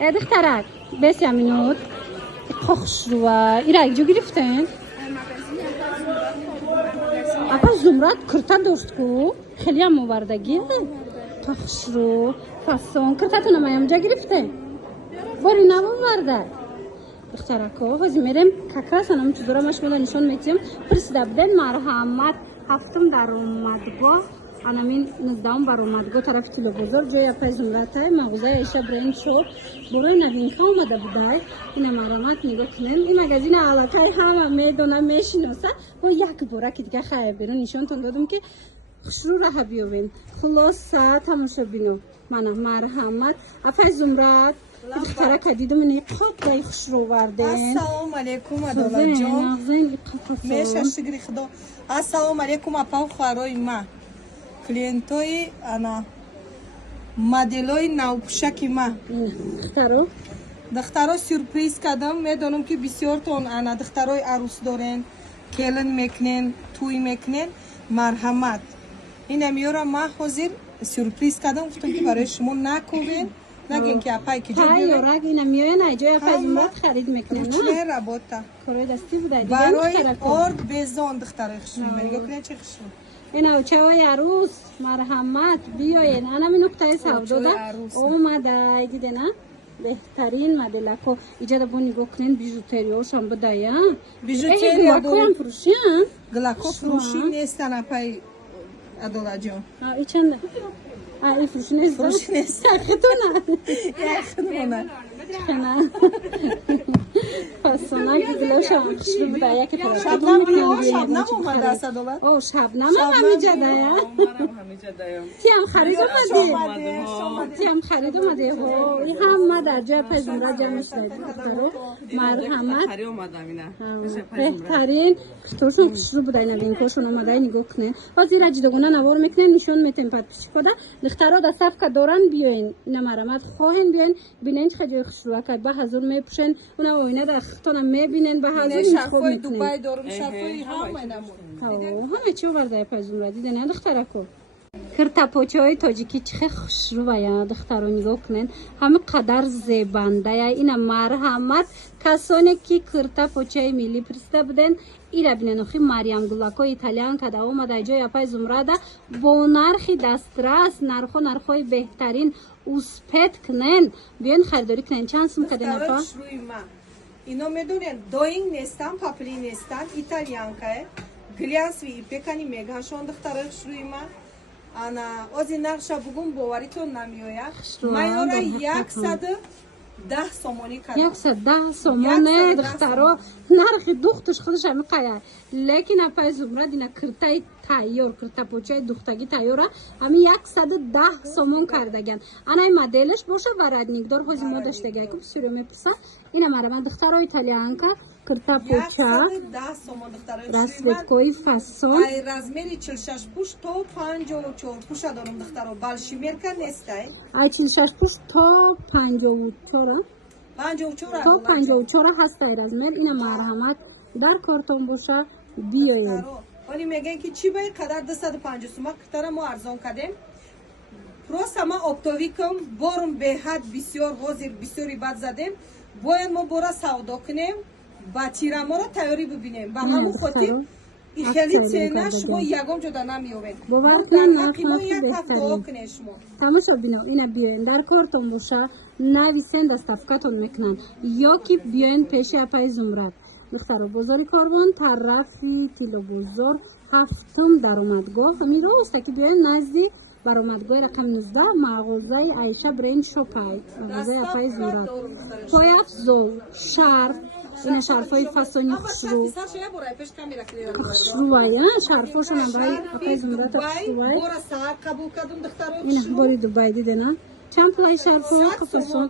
دخترک 20 minut خوشروه ایرک جو گرفتن؟ اپا زمرد کرتا درست کو خیلی هم موردگیه خوشرو فاسون کرتا نمایم جا گرفتن باری نمو ورده دخترکو هزی میرم ککراس انم چطورا مشغوله نشون میتیم پرسیده بدن مرحمت هفتم در اومدگاه анамин 19 бар омадгоҳ тарафи Тилобозор ҷои апай Зумратай мағозаи Аиша бренд шо бораи новинка омада будай ина маромат нигоҳ кунем ин магазини аллакай ҳама медона мешиноса бо як бора ки дига хая берун нишонтон додам ки хушрӯ раҳа биёбем хулоса тамошо бинем мана марҳамат апай Зумрат духтарака дидум ниқобдай хушрӯ варден ассалому алайкум адолаҷон мешашигри худо ассалому алайкум апа хӯрои ма клиентои ана моделои навпӯшаки ма духтаро сюрприз кардам медонам ки бисёртон ана духтарои арӯс дорен келин мекунен тӯй мекунен марҳамат ина меёра ма ҳозир сюрприз кардам гуфтам ки барои шумо накӯбен нагин ки апай ки ҷоёрак ина меёен аҷои апай Зумрат харид мекунен ручной работа корои дастӣ будай барои орд безон духтарои хушрӯ нигоҳ кунед чӣ хушрӯ ина чавои арӯс марҳамат биёен анами нуктаи савдода омадай дидена беҳтарин моделако иҷада бо нигоҳ кунен бижутериёшам будая бижутерия глакоам фурӯшиан глако фурӯшӣ нестан апай адолаҷон ичанда ай фурӯшӣ нест хитона яхтмона фасонак дилошам хушрӯ буда яке шабнам омадааст адола о шабнамам ҳамиҷадая тиам харид омаде тиам харид омаде ҳама дар ҷои апай Зумрат ҷамъ шудаи духтаро марҳамат беҳтарин хитошон хушрӯ будай новинкошон омадай нигоҳ кунен ҳозир аҷидагона навор мекунем нишон метем подписчикода духтаро да сафка доран биёен ина марҳамат хоҳен биёен бинен чиқа ҷои хушрӯакай ба ҳазур мепӯшен уна оина дар хитона мебинен ба ҳазур шарфои дубай дорум шарфои ҳама намуд ҳама чӣ овардаи апай Зумрат дидена духтарако киртапочаҳои тоҷикӣ чихе хушрӯая духтаро нигоҳ кунен ҳама қадар зебандая ина марҳамат касоне ки киртапочаи миллӣ пирсида буден ира бинен охи Марьям Гулакои итальянка да омада ҷои апай Зумрада бо нархи дастрас нархҳои беҳтарин успед кунен биён харидорӣ кунен чанд сум каден апа ино медонен доинг нестан папли нестан итальянкае глянсви ипекани мегашон духтарои хушрӯи ма ана ози нақша бугум боваритон намеояд майора 110 сомонӣ кардам 110 сомоне духтаро нархи духтуш худаш амиқая лекин апай Зумрат ина киртаи тайёр киртапочаи духтагӣ тайёра ҳами 110 сомон кардаган анаи моделаш боша варадникдор ҳози мо даштагайку бисёриё мепурсан ина марама духтаро итальянка киртапоча расветкои фасон ай размери 46 пуш то 54 пуша дорам духтаро балшимерка нестай ай 46 пуш то 54 то 54 ҳастай размер ина марҳамат дар кортон боша биёед они мегӯянд ки чӣ баи қадар 250 сума киртара мо арзон кардем просто ма оптовикам борум беҳад бисёр ҳозир бисёри бад задем бояд мо бора савдо кунем ба тираморо тайёрӣ бибинем ба ҳамун хотир хели цена шумо ягон ҷода намеёбед дар ҳаққи мо як ҳафтаҳо кунед шумо тамошо бино ина биёен дар кортон боша нависен доставкатон мекунанд ё ки биёен пеши апай Зумрат духтаро бозори Корвон тарафи Тилобозор ҳафтум даромадгоҳ ҳамин роста ки биёен назди баромадгоҳи рақам 19 мағозаи Аиша бренд шопай мағозаи апай Зумрат пойафзол шарф ина шарфҳои фасони хушрӯая шарфҳошонам барои апай Зумрат хушрӯай ина бори Дубай дидена чанд пулаи шарфҳо қафасон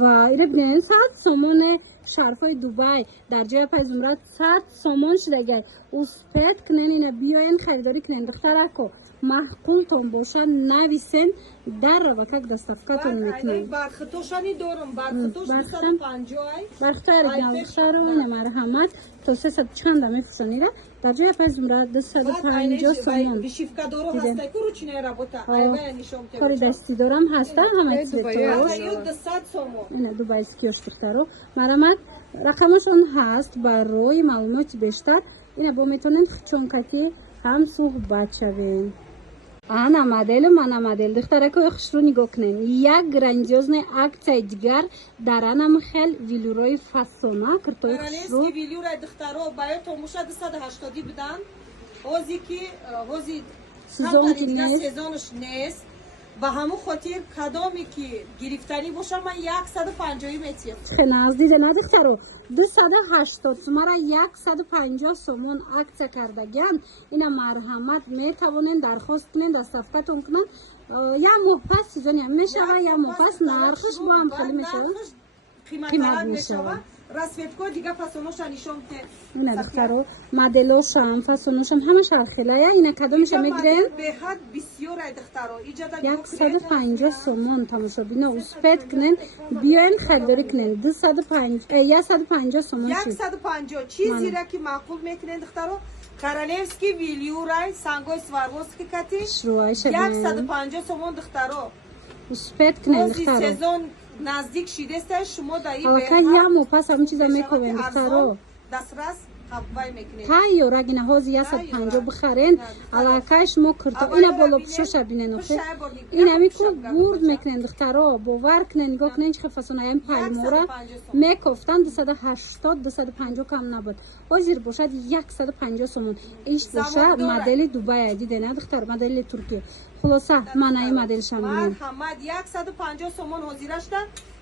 ва ира бинен 100 сомоне шарфҳои Дубай дар ҷои пай зумрад 100 сомон шудагай. Успед кунен, ина биёен харидорӣ кунен. Духтарако маҳқултон боша, нависен, даррава как доставкатон мекунен. бархитошани дорам, бархитош 250 ай. Бархитои оригинал духтаро ина марҳамат то 300 чанда мефурӯшонира. Дар ҷои пай зумрад 250 сомон. Вишивкадоро ҳастай ку ручная работа. Айвая нишон тем. кори дасти дорам ҳаста, ҳамаи цветош. Ё 200 сомон. ина дубайскиёш духтаро марҳамат. рақамашон ҳаст барои маълумоти бештар. ина бо метавонед хучонкатӣ ҳам суҳбат шавем. Ана моделу мана модел. Духтаракои хушрӯ нигоҳ кунед. Як грандиозная аксияи дигар дар Анамхел вилюрои фасона куртои хушрӯ. Королевский вилюраи духтаро баё томоша 280 будан. ҳози ки ҳози сезонш нест. ба ҳамун хотир кадоме ки гирифтанӣ боша ман 150 метиҳам. хеназ дидена духтаро 280 сумара 150 сомон аксия кардагиан. ина марҳамат метавонен дархост кунен, доставкатон кунанд. як моҳ пас сезони ҳам мешава, як моҳ пас нархиш бо ҳам хеле мешава, қимат мешава. расветкои дига фасоноша нишон те. ина духтаро моделошам фасоношам ҳамаш ҳархелая. ина кадомеша мегирем беҳад бисёр ай духтаро. иҷада 150 сомон тамошобина успед кунен, биёен харидорӣ кунен. 150 сомон 150 чизира ки маъқул мекунен духтаро. Королевский вилюрай сангои сварвоски кати 150 сомон духтаро. успед кунен духтаро. сезон наздик шидеста шумо да ин алка я мо пас ҳам чиза мековем духтаро. дастрас қабвай мекунед. тайёра гина ҳози 150 бихарен. алакай шумо курто ина боло пушоша бинен офе. ина мику бурд мекунен духтаро. бовар кунен, нигоҳ кунен чӣ фасонаям паймора мекофтан 280 250 кам набуд. ҳозир бошад 150 сомон. иш боша модели Дубай дидена духтар, модели Туркия. хулоса манаи моделшам бинен. марҳамат 150 сомон ҳозирашда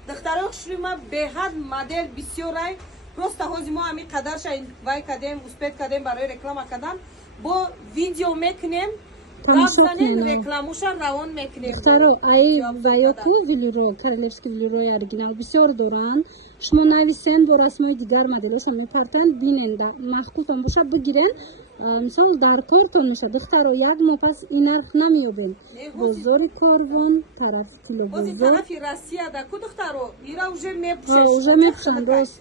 духтаро хушрума беҳад модел бисёрай. просто ҳози мо ҳамин қадарша вай кадем успед кадем барои реклама кадан бо видео мекунем, гапзанем, рекламуша равон мекунем. духтаро ай ваёти вилюро, королевский вилюрои оригинал бисёр доранд. шумо нависен, бо расмои дигар моделошон мепартоянд, биненда маҳқултон боша бигирен. мисол дар кортон меша духтаро як моҳ пас ин нарх намеёбем. бозори корвон тарафи ҳозир тарафи Россия да ку духтаро ира уже мепушанд рост.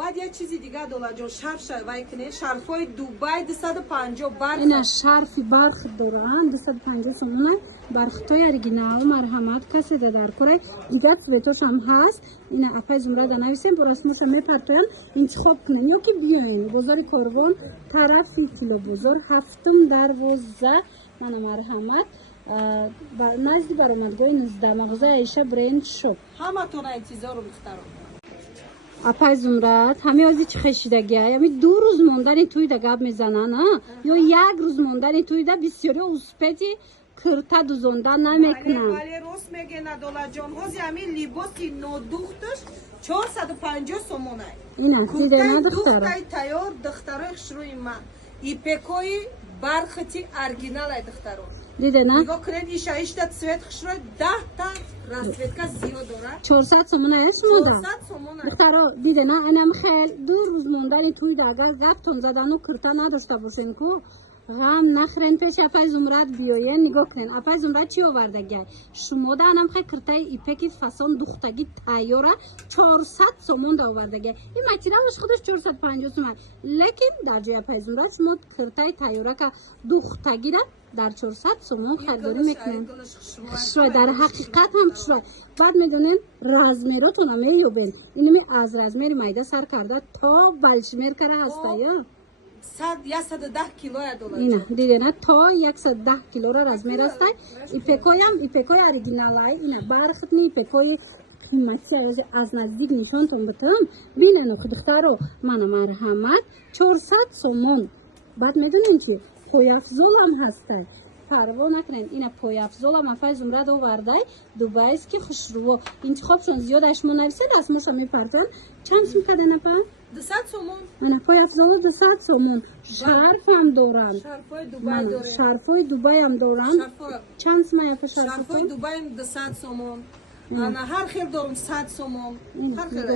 баъд як чизи дигар долаҷон шарфша вай кунед. шарфҳои Дубай 250 барх. ина шарфи барх доранд 250 сомона. бархтои оригинал марҳамат каседа дар корай дигар цветошам ҳаст. ина апай зумрада нависем, бо расмоша мепартоян интихоб кунен ё ки биёен бозори корвон тарафи тилобозор 7 дарвоза. мана марҳамат назди баромадгоҳи 19 мағозаи Аиша бренд шоп. ҳаматона интизору духтаро. апай зумрад ҳамин ҳози чӣ хешидагия ями 2 рӯз мондани тӯйда гап мезананд ё 1 рӯз мондани тӯйда бисёриҳо успети курта дузонда намекунанд. бале рост мегена долаҷон. ҳози ҳамин либоси нодухташ 450 сомон ай. ина дидена духтаро духтай тайёр духтарои хушрӯи ман ипекои бархати оригинал ай духтаро. дидена нигоҳ кунед иша ишта цвет хушрӯи 10 та расветка зиёд дорад. 400 сомон ай шумода 400 сомон ай. духтаро дидена анам хел 2 рӯз мондани тӯйда агар гаптон задану курта надошта бошен ку ғам нахрен пеши апай зумрад биёен. нигоҳ кунен апай зумрад чӣ овардагия шумода анам хел куртаи ипеки фасон духтагӣ тайёра 400 сомон да овардагия. ин материалаш худаш 450 сомон, лекин дар ҷои апай зумрад шумо куртаи тайёрака духтагира дар 400 сомон харидорӣ мекунем. хушрӯй дар ҳақиқат ҳам хушрӯй. баъд медонем размеротона меёбем. инами аз размери майда сар карда то балшмеркара ҳастая 110 килоя долаҷон. ина дидена то 110 килора размер ҳастай. ипекоям ипекои оригиналай. ина бархатни ипекои қимати аз наздик нишонтон битам. бинено духтаро мана марҳамат 400 сомон. баъд медонем ки пойафзолам ҳастай. парво накунед. ина пойафзолам апай зумрад овардай дубайски хушрӯво. интихобшон зиёдаш мо нависед расмоша мепартоян. чанд сум каден апа 200 сомон. ана пойафзола 200 сомон. шарфам доранд. шарфҳои Дубай дорем. шарфҳои Дубайам доранд. чанд сум апа шарфҳои Дубай 200 сомон. ана ҳар хел дорум 100 сомон ҳар хел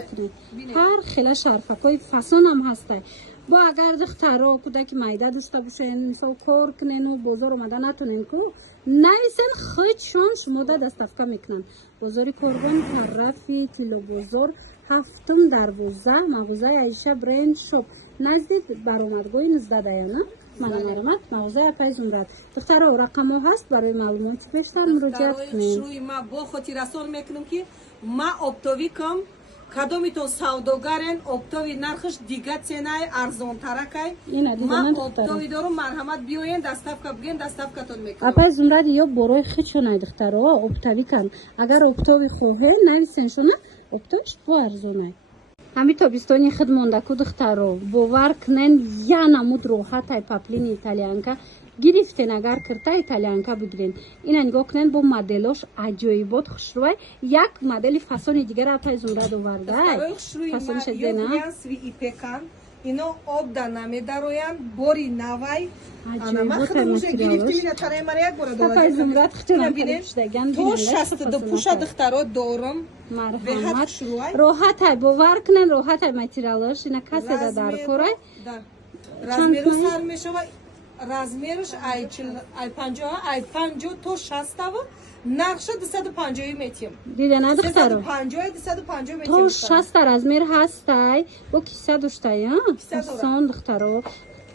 ҳар хела шарфакои фасон ҳам ҳастай. бо агар духтаро кудаки майда дошта бошен, мисол кор кунену бозор омада натунен ку нависен худшон шумода доставка мекунанд. бозори Коргон, тарафи Тилобозор, 7-12 мағозаи Аиша бренд шоп назди баромадгоҳи 19 даяна манарамат мағозаи Апай Зумрат. духтаро рақамо ҳаст барои маълумоти бештар муроҷиат кунед. шуи ма бо хотиррасон мекунам ки ма оптовикам кадомитон савдогарен оптови нархаш дига ценаи арзонтаракай ма оптови дорум марҳамат биёен доставка бигӯен доставкатон мекунам. Апай Зумрат ё борои худшонай духтаро оптовикан агар оптови хоҳе нависен шуна оптовиш бо арзонай. ҳами тобистони худ мондаку духтаро бовар кунен я намуд роҳатай паплини итальянка гирифтен агар кирта итальянка бигирен. ина нигоҳ кунен бо моделош аҷоибот хушрӯай як модели фасони дигар Апай Зумрат овардай. Фасониш дена ино обда намедароянд бори навай Апай Зумрат то 62 пуша духтаро дорум марҳамат роҳатай бовар кунен роҳатай материалош ина каседа дар корай размеру сар мешавад размерш ай 50 то 60 нархша 250 метим дидана духтаро 250 метим то 60 размер ҳастай бо киса доштая сон духтаро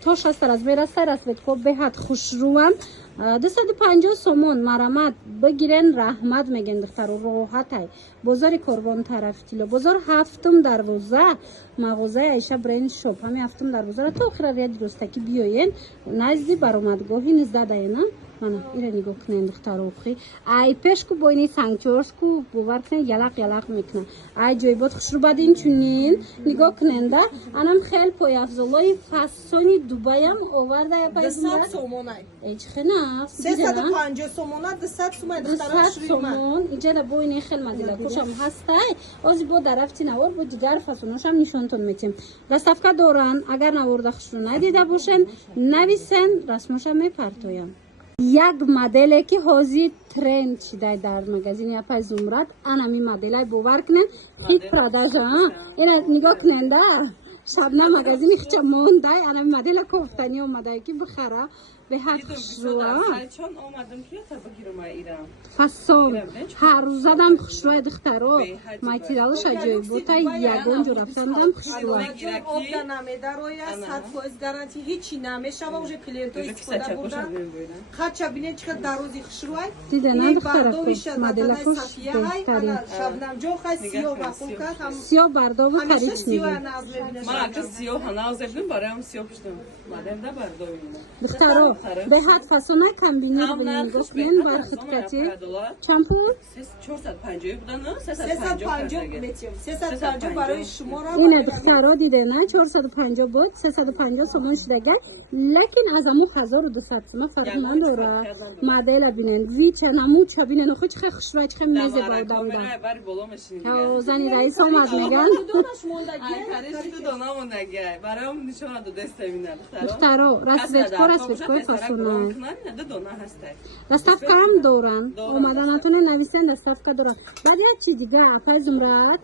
то 60 размер ҳастай расветко беҳад хушрӯан 250 сомон марамат бигирен раҳмат меген духтаро роҳатай бозори Коргон тарафи Тилобозор 7-12 мағозаи Аиша бренд шоп ҳами 7-12 то охира рияди ростаки биёен назди баромадгоҳи 19 даяна мана ира нигоҳ кунен духтарохи ай пешку бойни санкчорску бовар кунен ялақ мекунан ай ҷойбот хушрӯбадин чунин нигоҳ куненда анам хел пояфзолои фасони Дубайам овардай Апай Зумрат 200 сомонай эч хена 350 сомона 200 сомон духтаро сомон иҷада бойни хел модела кушам ҳастай ози бо дарафти навор бо дигар фасоношам нишонтон метем доставка доран агар наворда хушрӯ надида бошен нависен расмоша мепартоям як моделе ки ҳозир тренд шидай дар магазини Апай Зумрат анами моделай бовар кунен хит продажа ина нигоҳ кунен дар шабна магазини хича мондай анами модела кофтани омадай ки бихара беҳад хушрӯа фасон ҳаррӯзадам хушрӯа духтаро материалаш аҷоиботай ягон ҷо рафтандам хушрӯа обда намедароя 100% гарантӣ ҳичи намешава уже клиентҳо истифода бурдан хача бинед чиқад дарози хушрӯай дидана духтарако моделакош беҳтарин шабнамҷохай сиёҳ бахулка сиёҳ бардову коричневый духтаро беҳад фасонай комбинир нигоҳ кунен бар хиткати чанд пул 350 барои шуморо ина духтаро дидена 450 буд 350 сомон шидагар лекин аз аму 1200 сома фарқ надора модела бинен вича намуча бинен ху чихе хушрӯа чихе мезе баодамда зани раис омад меган духтаро расветкои фасонай доставкаам доран омада натонен нависен доставка доран баъд як чиз дига Апай Зумрат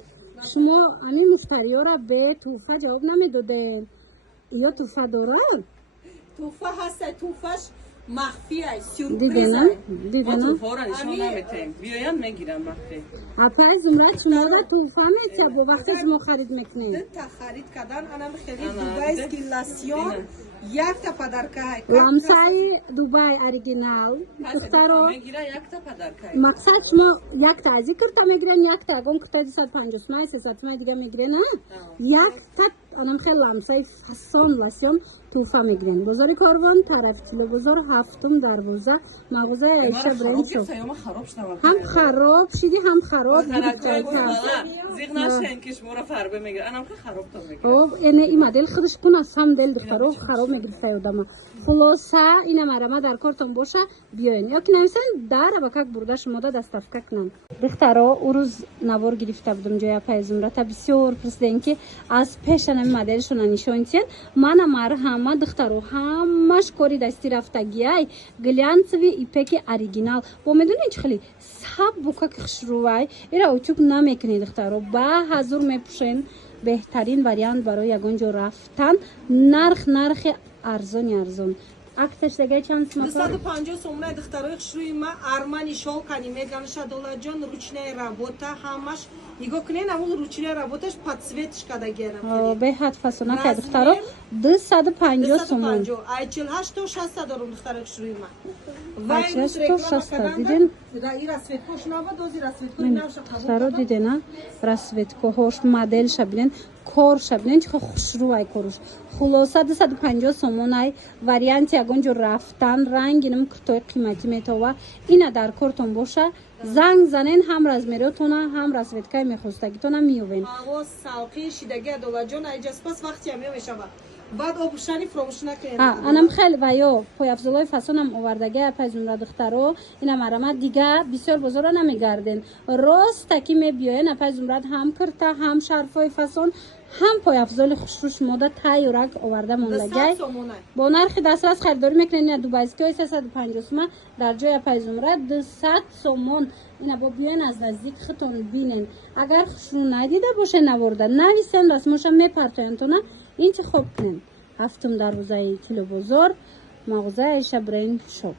шумо ами муштариёра бе туҳфа ҷавоб намедоден ё туҳфа доран туҳфа ҳаста туҳфаш махфиай дидена Апай Зумрат шуморо туҳфа метиҳад бо вақте шумо харид мекунед харид кардан анам хеле дубайский лосьон якта падаркай ламсаи Дубай оригинал духтаро мақсад шумо якта ази кирта мегирен якта ягон кирта 250 сомаи 300 сомаи дига мегирен якта анам хел ламсаи фасон лосьон туҳфа мегирен бозори Коргон тарафи Тилобозор 7-12 мағозаи Аиша бренд шоп ҳам хароб шиди ҳам хароб эне и модел худаш куна сам дел духтаро хароб мегирифта ёдама хулоса ина марама дар кортон боша биёен ёки нависен дараба как бурда шумода доставка кунанд духтаро у рӯз навор гирифта будам ҷои Апай Зумрата бисёр пурсидем ки аз пеш анами моделшона нишон тиен мана марҳама ама духтаро ҳамаш кори дастӣ рафтагиай глянцеви ипеки оригинал бо медонӣ чӣ хеле сабука хушрувай ира утюг намекунӣ духтаро ба ҳазур мепӯшен беҳтарин вариант барои ягон ҷо рафтан нархи арзон акташ дагай чанд сум 250 сомона духтарои хушрӯи ма армани шолкани меган шадолаҷон ручная работа ҳамаш нигоҳ кунед амул ручная работаш подсветишка дагиянам беҳад фасонака духтаро 250 сомон ай 48 то 60 дорум духтарои хушрӯи ма ва 60 дидин расветкош нава дози расветкои навша духтаро дидена расветкоҳош моделша бинен корша бинен чихо хушрӯай корш хулоса 250 сомонай варианти ягон ҷо рафтан ранги ним куртои қиматӣ метова ина дар кортон боша занг занен ҳам размеротона ҳам расветкаи мехостагитона миёвен ҳаво салқи шидаги адолаҷон айҷаспас вақти ҳам мешава баъд обушани фромӯш накунед анам хеле ва ё пояфзолои фасонам овардаги апайзумра духтаро ина марама дига бисёр бозора намегарден ростаки мебиёен апайзумрат ҳам кирта ҳам шарфои фасон ҳам пояфзоли хушрӯ шумода тайёрак оварда мондагай бо нархи дастрас харидорӣ мекунед ина дубайскиҳои 350 сума дар ҷои апайзумра 200 сомон ина бо биёен аз наздик хитон бинен агар хушрӯ надида бошед наворда нависен расмоша мепартояндтона интихоб кунед ҳафтум дарвозаи килобозор мағозаи Аиша бренд шоп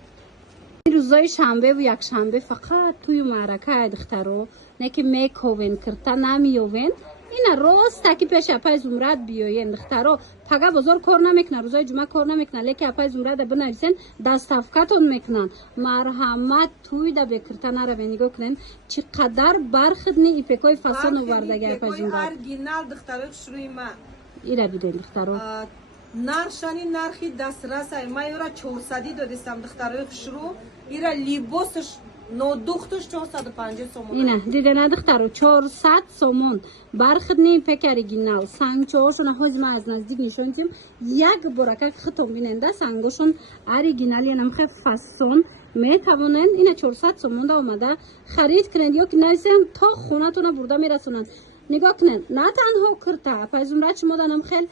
рӯзои шанбеву якшанбе фақат тӯю маъракаи духтаро не ки мековен кирта намиёвен ина ростаки пеши апай зумрат биёен духтаро пага бозор кор намекунад рӯзои ҷумъа кор намекунад леки апай зумрада бинависен даставкатон мекунанд марҳамат тӯйда бекирта наравен нигоҳ кунен чӣ қадар бархидни ипекои фасон овардаги апай зумрат оригинал духтарои хушрӯи ма ира биден духтаро наршани нархи дастрасай ма ёра 400 додистам духтарои хушрӯ ира либосаш нодухтуш 450 сомон ина дидена духтаро 400 сомон бархидни ипеки оригинал сангчоҳошона ҳози ма аз наздик нишон дидем як борака хитон биненда сангошон оригинали намхе фасон метавонен ина 400 сомонда омада харид кунед ё ки нависен то хонатона бурда мерасонанд нигоҳ кунед на танҳо кирта апайзумрат шумода намхел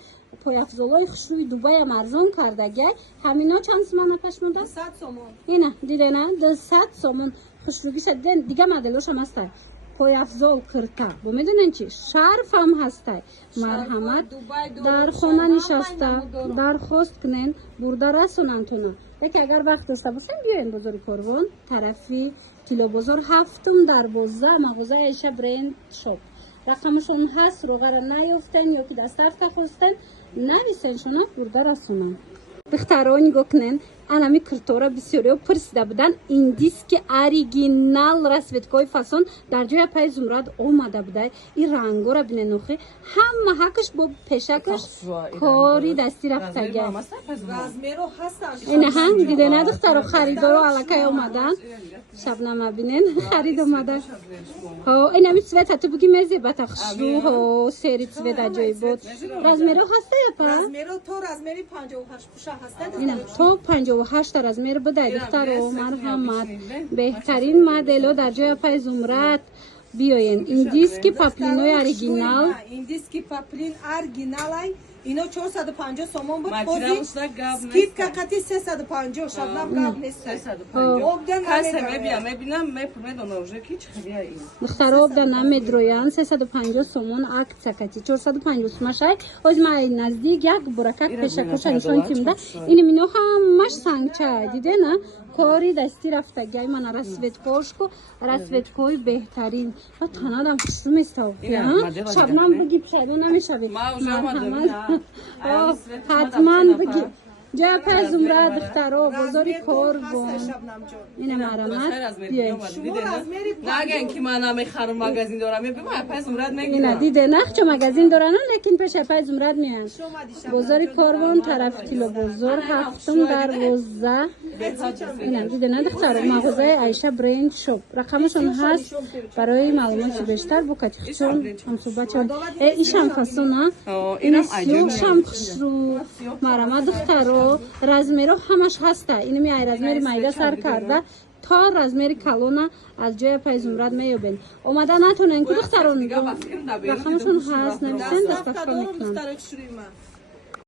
пояфзолои хушрӯи дубайам арзон кардагай ҳамино чанд сомон апашмода 200 сомон ина дидена 200 сомон хушрӯгиша диден дига моделошам ҳастай пояфзол кирта бо медонен чи шарфам ҳастай марҳамат дар хона нишаста дархост кунен бурда расонантона леки агар вақт доста бошем биёен бозори корвон тарафи килобозор ҳафтум дарвоза мағозаи Аиша бренд шоп рақамашон ҳаст роғара наёфтен ё ки доставка хостен нависеншона бурда расонанд духтаро нигоҳ кунен анами киртора бисёриҳо пурсида буданд индиски оригинал расветкаҳои фасон дар ҷои апай зумрат омада будай ин рангора бинен охи ҳама ҳакаш бо пешакаш кори дастӣ рафтагиа размеро ҳастанд инаҳа дидена духтаро харидоро аллакай омаданд шабнама бинен харид омада инами цвета ту буги мезебата хушрӯҳо сери цвет аҷоибот размеро ҳаста япа размеро то размери 58 пуша ҳастад ина то 58 размер бидай духтаро марҳамат беҳтарин моделҳо дар ҷои апай зумрат биёен индиски паплинои оригинал индиски паплин оригиналай ино 450 сомон буд ҳозир скидка қати 350 шабнам гап нест духтаро обда намедроянд 350 сомон акция кати 450 сомашай ҳози май наздик як буракак пешакоша нишон тимда ини мино ҳамаш сангча дидена кори дастӣ рафтагай мана расветкошку расветкои беҳтарин ва танадам хушрӯ меставофия шабнам биги пушаймон намешавӣ ҳатман биги ҷои апай зумра духтаро бозори корбон ина марамат ина диде нахчо магазин дорано лекин пеши апай зумрат меянд бозори корбон тарафи килобозор ҳафтум дарвоза ина дидена духтаро мағозаи Аиша бренд шоп рақамашон ҳаст барои маълумоти бештар бо катихчон ҳамсӯҳбатчон ишам фасона ина сиёҳшам хушрӯ марамат духтаро размеро ҳамаш ҳаста инами ай размери майда сар карда то размери калона аз ҷои апай зумрат меёбен омада натонен ки духтарон рақамашон ҳаст нависен дастафка мекунанд